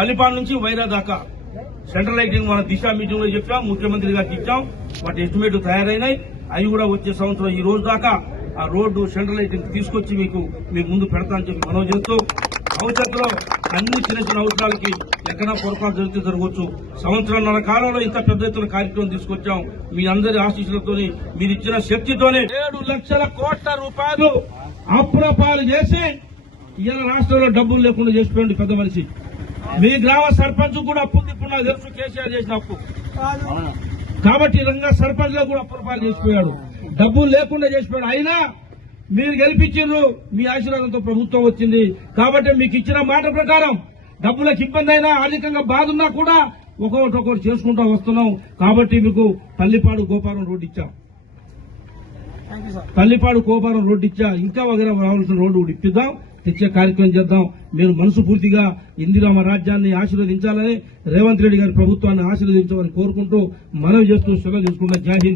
పల్లిపాడు నుంచి వైరా దాకా central lighting మన దిశ మీటింగ్ లో చెప్పాం, ముఖ్యమంత్రి గారికి ఇచ్చాం. వాటి ఎస్టిమేట్ తయారైనాయి. అవి కూడా వచ్చే సంవత్సరం ఈ రోజు దాకా ఆ రోడ్డు సెంట్రల్ లైటింగ్ తీసుకొచ్చి మీకు ముందు పెడతా అని చెప్పి మనవి చేస్తూ, భవిష్యత్తులో అన్ని చిన్న చిన్న అవసరాలకి ఎక్కడా పొరపాటు జరిగితే జరగవచ్చు. సంవత్సరంన్నర కాలంలో ఇంత పెద్ద ఎత్తున కార్యక్రమం తీసుకొచ్చాం. మీ అందరి ఆశీస్సులతో, మీరు ఇచ్చిన శక్తితోనే 7 లక్షల కోట్ల రూపాయలు అప్రపాలు చేసి ఇలా రాష్ట్రంలో డబ్బులు లేకుండా చేసిపోయింది పెద్ద మనిషి. మీ గ్రామ సర్పంచ్ కూడా అప్పు ఉంది. ఇప్పుడు నాకు తెలుసు కేసీఆర్ చేసిన అప్పు కాబట్టి రంగా సర్పంచ్ లో కూడా అప్రపాలు చేసిపోయాడు, డబ్బులు లేకుండా చేసిపోయాడు. అయినా మీరు గెలిపించారు, మీ ఆశీర్వాదంతో ప్రభుత్వం వచ్చింది. కాబట్టి మీకు ఇచ్చిన మాట ప్రకారం డబ్బులకు ఇబ్బంది అయినా, ఆర్థికంగా బాధ ఉన్నా కూడా ఒక్కొక్కటి చేసుకుంటూ వస్తున్నాం. కాబట్టి మీకు పల్లిపాడు గోపారం రోడ్డు ఇచ్చాం, పల్లిపాడు గోపారం రోడ్డు ఇచ్చా, ఇంకా వగైరా రావాల్సిన రోడ్డు కూడా ఇప్పిద్దాం, తెచ్చే కార్యక్రమం చేద్దాం. మీరు మనసు పూర్తిగా ఇందిరామ రాజ్యాన్ని ఆశీర్వదించాలని, రేవంత్ రెడ్డి గారి ప్రభుత్వాన్ని ఆశీర్వదించాలని కోరుకుంటూ మనవి చేస్తూ సెలవు తీసుకున్న. జై హింద్.